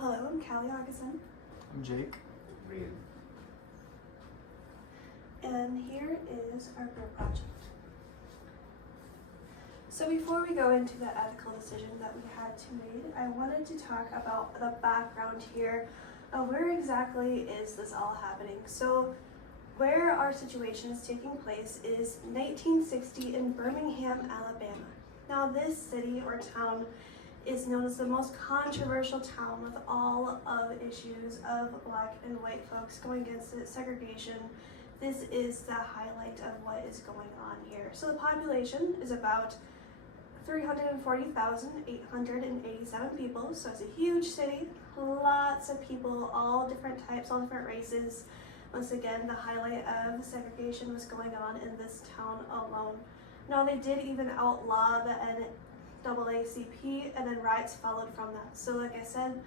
Hello, I'm Callie Augustin. I'm Jake. Read. And here is our group project. So before we go into the ethical decision that we had to make, I wanted to talk about the background here of where exactly is this all happening. So where our situation is taking place is 1960 in Birmingham, Alabama. Now this city or town is known as the most controversial town with all of issues of black and white folks going against it, segregation. This is the highlight of what is going on here. So the population is about 340,887 people, so it's a huge city, lots of people, all different types, all different races. Once again, the highlight of segregation was going on in this town alone. Now they did even outlaw the NAACP, and then riots followed from that. So like I said,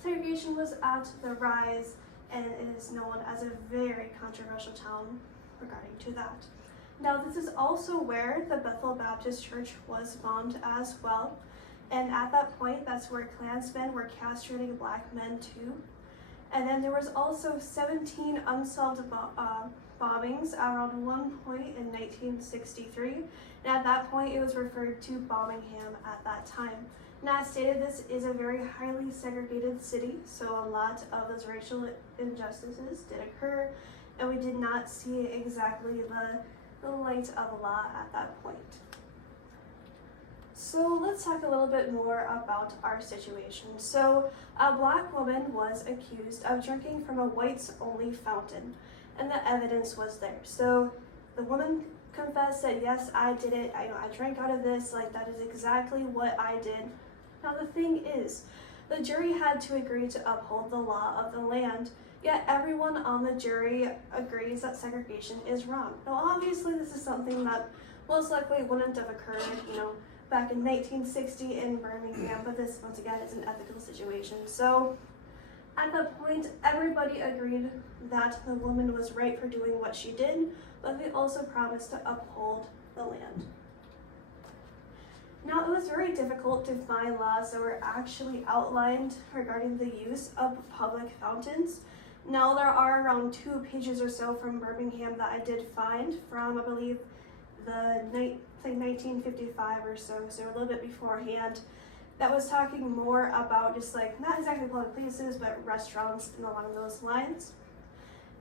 segregation was at the rise, and it is known as a very controversial town regarding to that. Now this is also where the Bethel Baptist Church was found as well, and at that point that's where Klansmen were castrating black men too. And then there was also 17 unsolved bombings around one point in 1963, and at that point it was referred to Birmingham at that time. Now as stated, this is a very highly segregated city, so a lot of those racial injustices did occur, and we did not see exactly the light of law at that point. So let's talk a little bit more about our situation. So a black woman was accused of drinking from a whites-only fountain, and the evidence was there. So the woman confessed that, yes, I did it, I drank out of this, like that is exactly what I did. Now the thing is, the jury had to agree to uphold the law of the land, yet everyone on the jury agrees that segregation is wrong. Now obviously this is something that most likely wouldn't have occurred, back in 1960 in Birmingham, but this once again is an ethical situation. So at that point, everybody agreed that the woman was right for doing what she did, but they also promised to uphold the land. Now, it was very difficult to find laws that were actually outlined regarding the use of public fountains. Now, there are around 2 pages or so from Birmingham that I did find from, I believe, the 1955 or so, so a little bit beforehand, that was talking more about just like, not exactly public places, but restaurants and along those lines.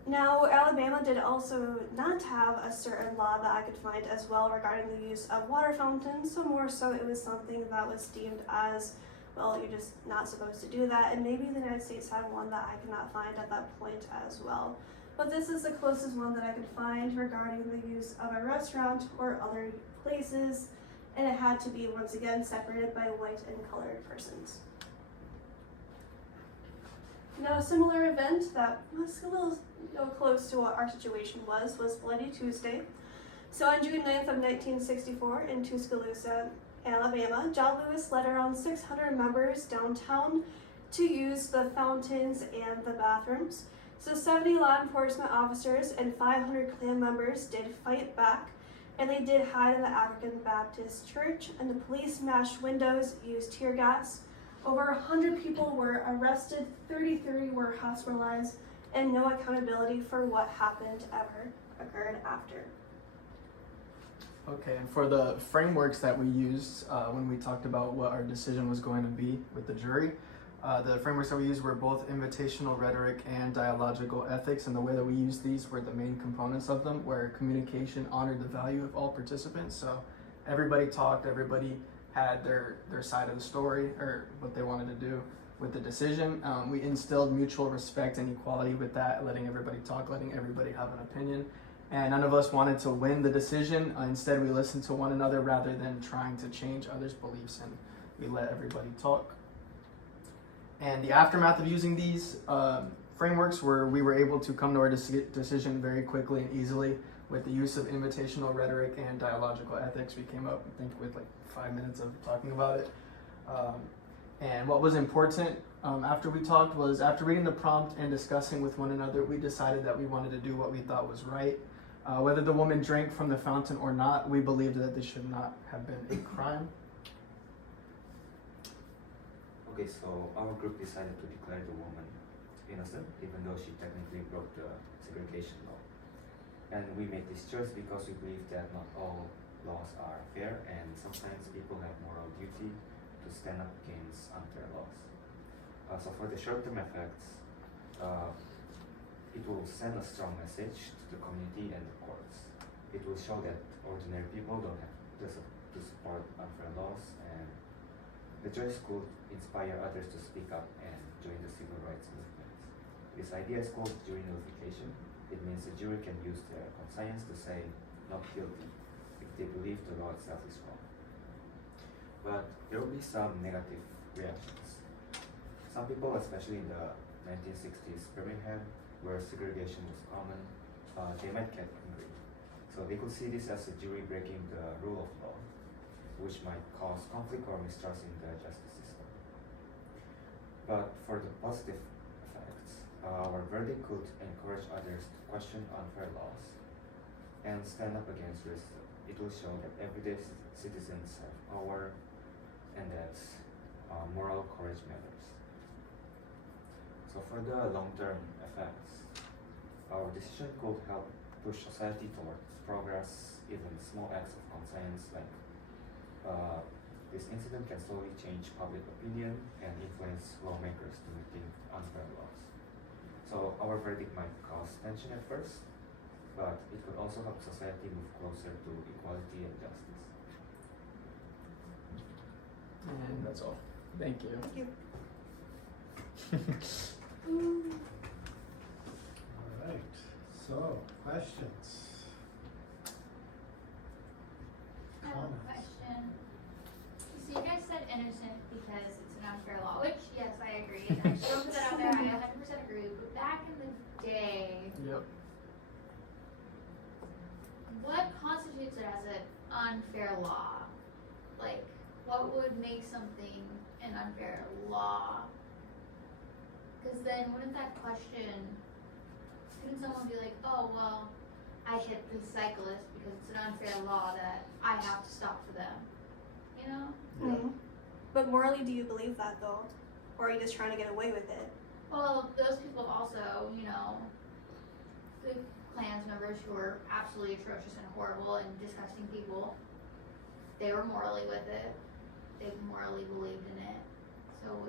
Now, Alabama did also not have a certain law that I could find as well regarding the use of water fountains, so more so it was something that was deemed as, well, you're just not supposed to do that, and maybe the United States had one that I could not find at that point as well. But this is the closest one that I could find regarding the use of a restaurant or other places, and it had to be, once again, separated by white and colored persons. Now, a similar event that was a little close to what our situation was Bloody Tuesday. So on June 9th of 1964 in Tuscaloosa, Alabama, John Lewis led around 600 members downtown to use the fountains and the bathrooms. So 70 law enforcement officers and 500 Klan members did fight back, and they did hide in the African Baptist Church, and the police smashed windows, used tear gas. Over 100 people were arrested, 33 were hospitalized, and no accountability for what happened ever occurred after. Okay, and for the frameworks that we used when we talked about what our decision was going to be with the jury, the frameworks that we used were both invitational rhetoric and dialogical ethics, and the way that we used these were the main components of them, where communication honored the value of all participants. So everybody talked, everybody had their side of the story or what they wanted to do with the decision. We instilled mutual respect and equality with that, letting everybody talk, letting everybody have an opinion. And none of us wanted to win the decision. Instead, we listened to one another rather than trying to change others' beliefs, and we let everybody talk. And the aftermath of using these frameworks we were able to come to our decision very quickly and easily with the use of invitational rhetoric and dialogical ethics. We came up, I think, with like 5 minutes of talking about it. And what was important after we talked was, after reading the prompt and discussing with one another, we decided that we wanted to do what we thought was right. Whether the woman drank from the fountain or not, we believed that this should not have been a crime. Okay, so our group decided to declare the woman innocent, even though she technically broke the segregation law. And we made this choice because we believe that not all laws are fair, and sometimes people have moral duty to stand up against unfair laws. So for the short-term effects, it will send a strong message to the community and the courts. It will show that ordinary people don't have to support unfair laws, and the choice could inspire others to speak up and join the civil rights movement. This idea is called jury nullification. It means the jury can use their conscience to say not guilty if they believe the law itself is wrong. But there will be some negative reactions. Some people, especially in the 1960s Birmingham, where segregation was common, they might get angry. So they could see this as a jury breaking the rule of law, which might cause conflict or mistrust in the justice system. But for the positive effects, our verdict could encourage others to question unfair laws and stand up against racism. It will show that everyday citizens have power and that moral courage matters. So for the long-term effects, our decision could help push society toward progress. Even small acts of conscience like this incident can slowly change public opinion and influence lawmakers to rethink unfair laws. So our verdict might cause tension at first, but it could also help society move closer to equality and justice. And that's all. Thank you. Thank you. All right, so questions? I have a Comments? question. So you guys said innocent because it's an unfair law, which yes, I agree. And I still put that out there. I 100% agree. But back in the day, Yep. what constitutes it as an unfair law? Like, what would make something an unfair law? Because then wouldn't that question, couldn't someone be like, oh, well, I hit the cyclist because it's an unfair law that I have to stop for them, you know? Mhm. But morally, do you believe that though? Or are you just trying to get away with it? Well, those people have also, you know, the Klans members who were absolutely atrocious and horrible and disgusting people, they were morally with it. They morally believed in it. So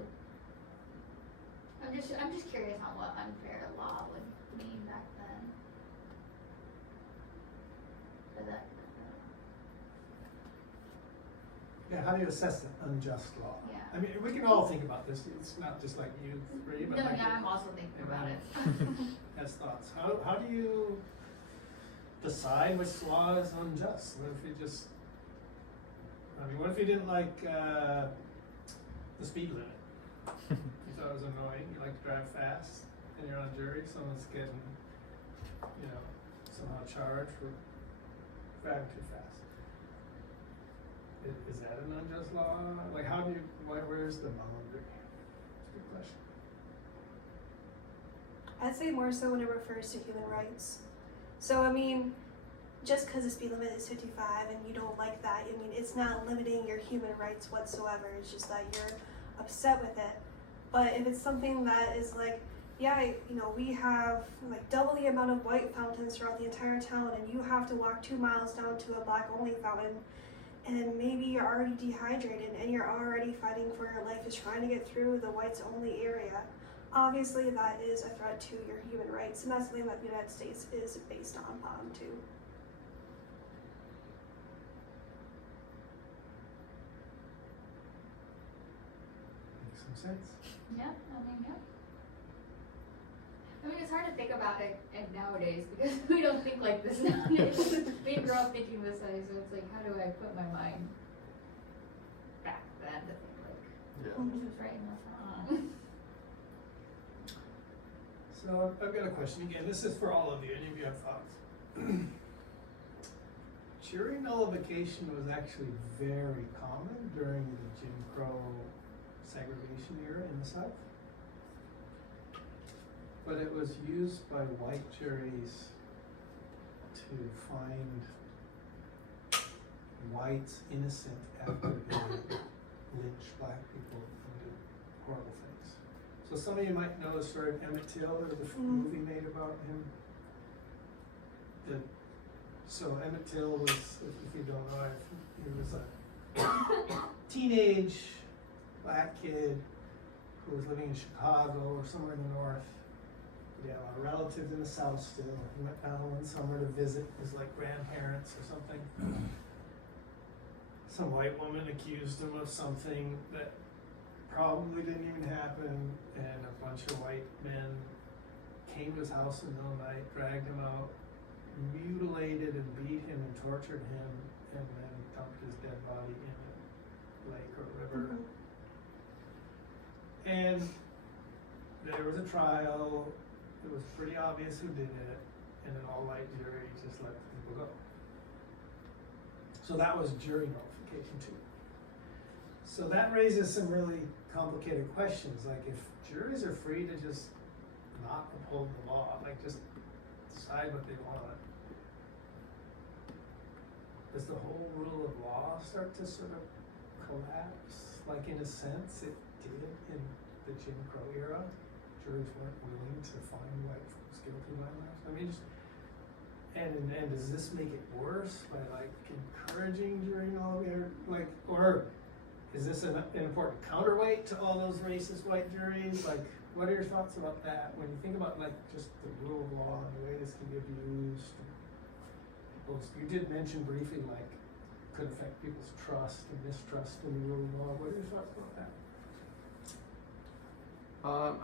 I'm just curious on what unfair law would mean back then. But that, Yeah, how do you assess an unjust law? yeah. I mean, we can all think about this. It's not just like you three, but No, like yeah, I'm also thinking about it. has thoughts. How do you decide which law is unjust? What if you just, I mean, what if you didn't like the speed limit? You thought it was annoying. You like to drive fast, and you're on a jury. Someone's getting, you know, somehow charged for driving too fast. Is that an unjust law? Like, how do you? Where's the boundary? It's a good question. I'd say more so when it refers to human rights. So, I mean, just because the speed limit is 55 and you don't like that, I mean, it's not limiting your human rights whatsoever. It's just that you're upset with it. But if it's something that is like, yeah, you know, we have like double the amount of white fountains throughout the entire town and you have to walk 2 miles down to a black only fountain, and maybe you're already dehydrated and you're already fighting for your life, is trying to get through the whites only area. Obviously that is a threat to your human rights, and that's something that the United States is based on too. Makes some sense. Yeah, I mean, yeah. I mean, it's hard to think about it nowadays because we don't think like this nowadays. We grow up thinking this way, so it's like, how do I put my mind back then to think like, Yeah. this was right and that's wrong? So I've got a question again. This is for all of you. Any of you have thoughts? Jury nullification was actually very common during the Jim Crow segregation era in the South. But it was used by white juries to find whites innocent after they lynched black people into horrible things. So some of you might know the story of Emmett Till, or the Mm. movie made about him. So Emmett Till was, if you don't know, he was a teenage black kid who was living in Chicago or somewhere in the north. He had a lot of relatives in the south still. He went down one summer to visit his like grandparents or something. Some white woman accused him of something that probably didn't even happen, and a bunch of white men came to his house in the middle of the night, dragged him out, mutilated and beat him and tortured him, and then dumped his dead body in a lake or river. And there was a trial. It was pretty obvious who did it, and an all-white jury just let the people go. So that was jury nullification too. So that raises some really complicated questions, like if juries are free to just not uphold the law, like just decide what they want, does the whole rule of law start to sort of collapse? Like in a sense it did in the Jim Crow era. Juries weren't willing to find white folks guilty by and large. I mean, just, and does this make it worse by like encouraging jury nullification, like, or is this an important counterweight to all those racist white juries? Like, what are your thoughts about that when you think about like just the rule of law and the way this can be abused? You did mention briefly like could affect people's trust and mistrust in the rule of law. What are your thoughts about that?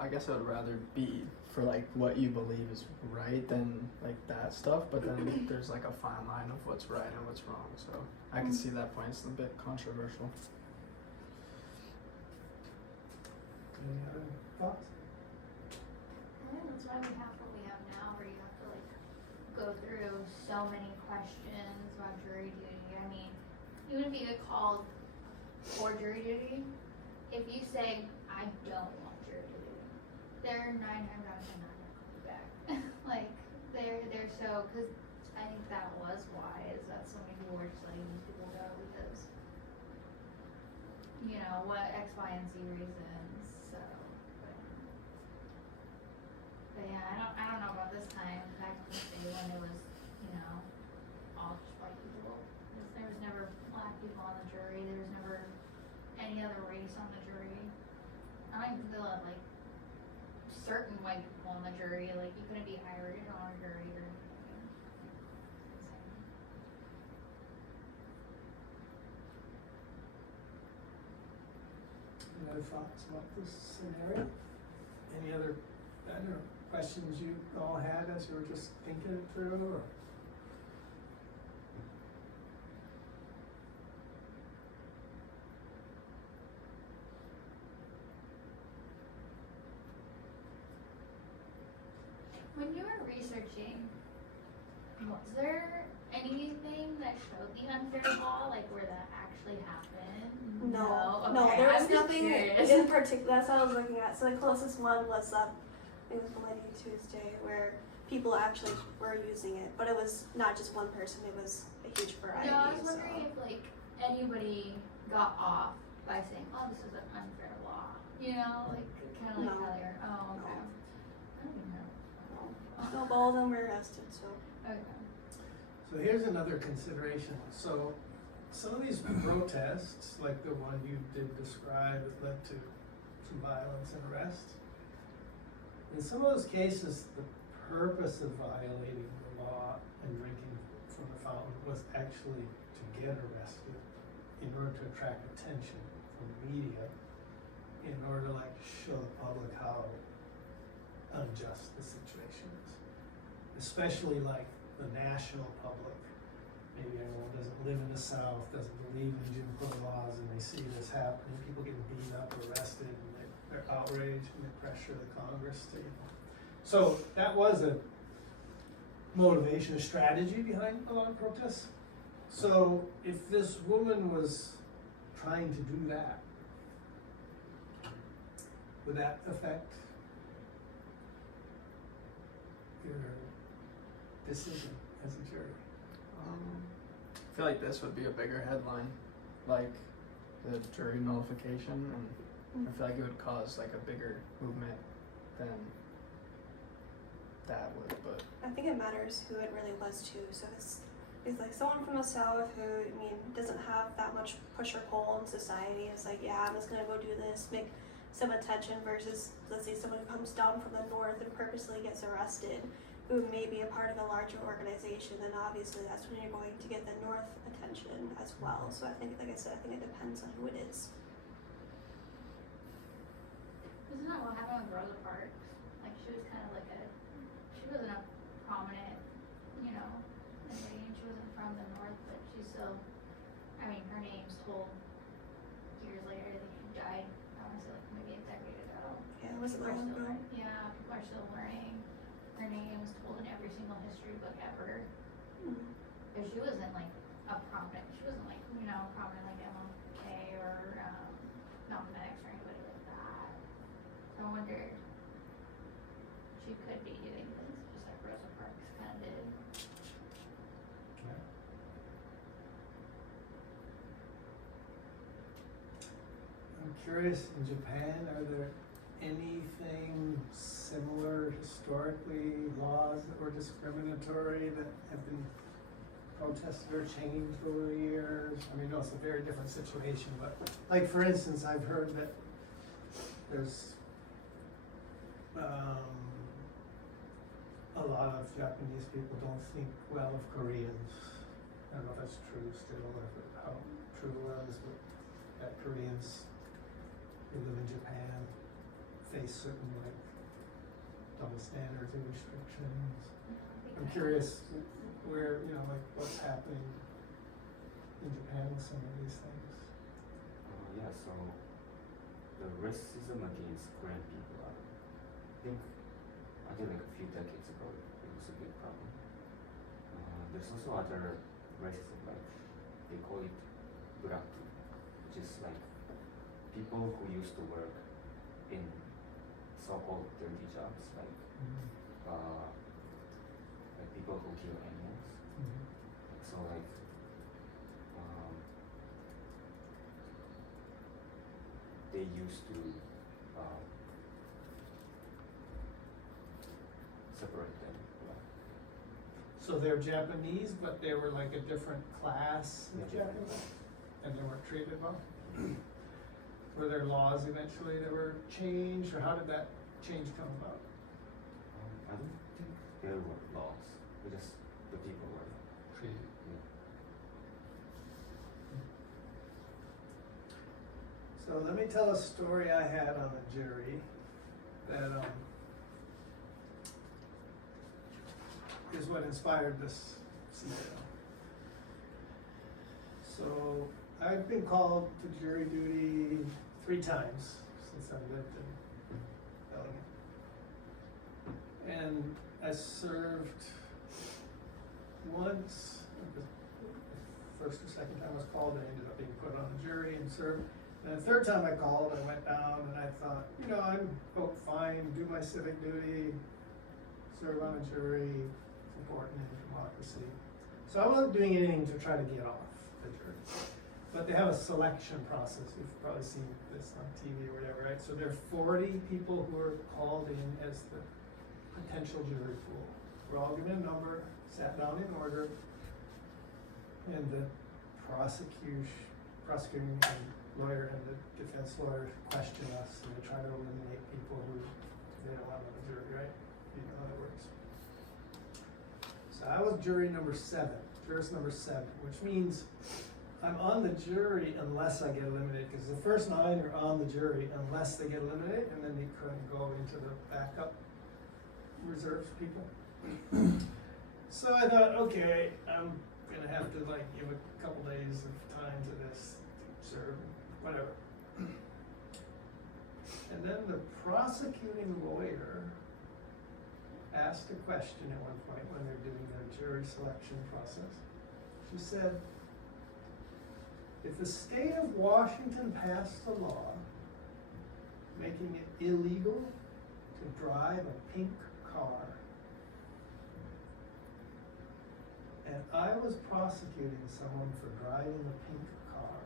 I guess I would rather be for like what you believe is right than like that stuff, but then there's like a fine line of what's right and what's wrong. So I can see that point. It's a bit controversial. Any other thoughts? I think that's why we have what we have now, where you have to like go through so many questions about jury duty. I mean, even if you get called for jury duty, if you say, I don't want jury duty, they're 9 times out of 10 not gonna call you back. Like, they're so, because I think that was why, is that so many people were just letting these people go because, you know, what X, Y, and Z reasons, so, but yeah, I don't know about this time, back in the day when it was, you know, all just white people. There was never black people on the jury, there was never any other race on the jury. I don't even feel that like certain white people on the jury, like you couldn't be Irish on a jury or anything. Any other thoughts about this scenario? Any other, I don't know, questions you all had as you were just thinking it through, or? When you were researching, was there anything that showed the unfair law, like where that actually happened? No, Okay, there was I'm just nothing curious. in particular. That's what I was looking at. So the closest one was it was Millennium Tuesday, where people actually were using it, but it was not just one person. It was a huge variety. No, I was so. wondering if like anybody got off by saying, "Oh, this is an unfair law," you know, like kind of like No. how they're. Oh, okay. No. I don't even know. No, but all of them were arrested. So Okay. So here's another consideration. So some of these protests, like the one you did describe, that led to some violence and arrest. In some of those cases, the purpose of violating the law and drinking from the fountain was actually to get arrested in order to attract attention from the media, in order to like show the public how unjust the situation is. Especially like the national public. Maybe everyone doesn't live in the South, doesn't believe in Jim Crow laws, and they see this happening, people getting beaten up, arrested, and they're outraged, and they pressure the Congress to, So that was a motivation, a strategy behind a lot of protests. So if this woman was trying to do that, would that affect your decision as a jury? I feel like this would be a bigger headline, like the jury nullification, and I feel like it would cause like a bigger movement than that would, but I think it matters who it really was too. So it's like someone from the south who, I mean, doesn't have that much push or pull in society. It's like, yeah, I'm just gonna go do this, make some attention versus, let's say, someone who comes down from the north and purposely gets arrested, who may be a part of a larger organization. Then obviously that's when you're going to get the north attention as well. So I think, like I said, I think it depends on who it is. Isn't that what happened with Rosa Parks? Like she was kind of like she wasn't a prominent, you know, lady, and she wasn't from the north, but she's still, I mean, her name's told years later. I think she died, I want to say like maybe a decade ago. Yeah, it wasn't People that are long still ago. yeah, people are still learning. Her name was told in every single history book ever. Mm. But she wasn't like a prominent, she wasn't like, you know, prominent like MLK or Malcolm X or anybody like that. So I wondered, she could be doing things just like Rosa Parks kind of did. I'm curious, in Japan, are there anything similar historically, laws that were discriminatory that have been protested or changed over the years? I mean, no, it's a very different situation, but like for instance, I've heard that there's a lot of Japanese people don't think well of Koreans. I don't know if that's true still or how true it was, but that Koreans who live in Japan face certain like double standards and restrictions. I'm curious where, you know, like what's happening in Japan with some of these things. Yeah, so the racism against Korean people, I think until like a few decades ago, it was a big problem. There's also other racism, like they call it buraku, which is like people who used to work in so-called dirty jobs, like people who kill animals. So like they used to separate them. So they're Japanese, but they were like a different class of Yeah. Japanese, and they weren't treated well. Were there laws eventually that were changed, or how did that change come about? I don't think there were laws, but just the people were treated. Yeah. So let me tell a story I had on the jury that is what inspired this scenario. So I've been called to jury duty 3 times since I've lived in Bellingham. And I served once, the first or second time I was called, I ended up being put on the jury and served. And the third time I called, I went down and I thought, you know, I'm fine, do my civic duty, serve on a jury, it's important in democracy. So I wasn't doing anything to try to get off the jury. But they have a selection process, you've probably seen this on TV or whatever, right? So there are 40 people who are called in as the potential jury pool. We're all given a number, sat down in order, and the prosecuting and lawyer and the defense lawyer question us, and they try to eliminate people who they don't want on the jury, right? You know how that works. So I was jurist number 7, which means I'm on the jury unless I get eliminated, because the first 9 are on the jury unless they get eliminated, and then they couldn't go into the backup reserves people. So I thought, okay, I'm gonna have to like give a couple days of time to this to serve, whatever. And then the prosecuting lawyer asked a question at one point when they're doing their jury selection process. She said, if the state of Washington passed a law making it illegal to drive a pink car, and I was prosecuting someone for driving a pink car,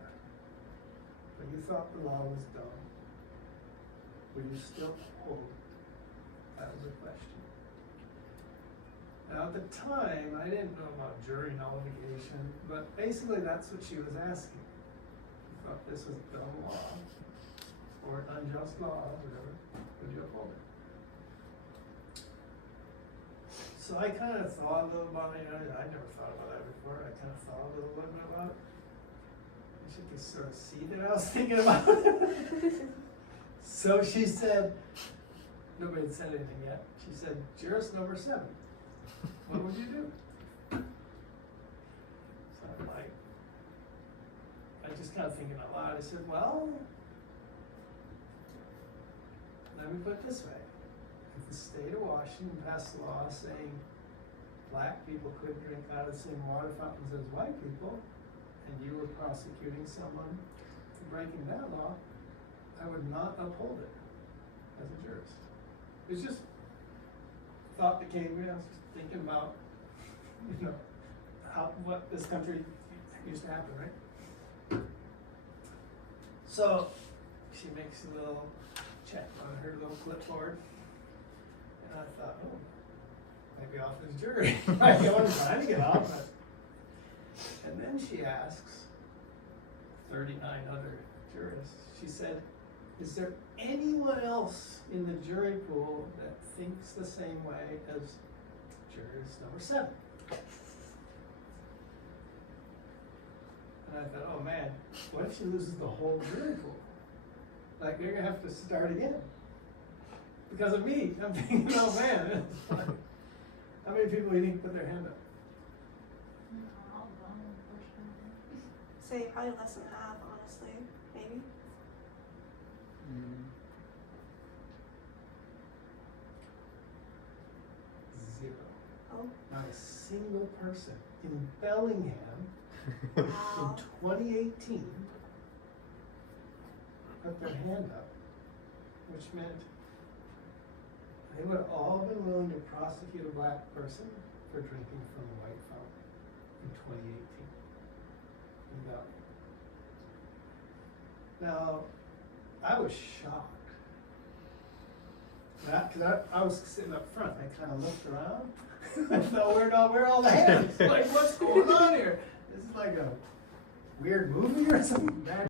but you thought the law was dumb, would you still hold? That was the question. Now, at the time, I didn't know about jury nullification, but basically that's what she was asking. She thought this was dumb law, or an unjust law, whatever, would you uphold it? So I kind of thought a little about it, I never thought about that before, I kind of thought a little bit about it. You should just sort of see that I was thinking about it. So she said, nobody had said anything yet, she said, jurist number 7. What would you do? So I'm like, I just kind of thinking out loud. I said, well, let me put it this way. If the state of Washington passed a law saying black people could drink out of the same water fountains as white people, and you were prosecuting someone for breaking that law, I would not uphold it as a jurist. It's just thought that came to me. I was just thinking about, what this country used to happen, right? So she makes a little check on her little clipboard, and I thought, oh, might be off as jury. I wasn't trying to get off, but. And then she asks 39 other jurists. She said, is there anyone else in the jury pool that thinks the same way as jurist number 7? And I thought, oh man, what if she loses the whole jury pool? Like, they're gonna have to start again. Because of me. I'm thinking, oh man, how many people do you think put their hand up? Say probably less than half, honestly, maybe. Mm. 0. Oh, Not a single person in Bellingham wow. in 2018 put their hand up, which meant they would have all been willing to prosecute a black person for drinking from a white fountain in 2018 in Bellingham. Now, I was shocked. Because I was sitting up front, I kind of looked around. I thought, where are all the hands? Like, what's going on here? This is like a weird movie or something.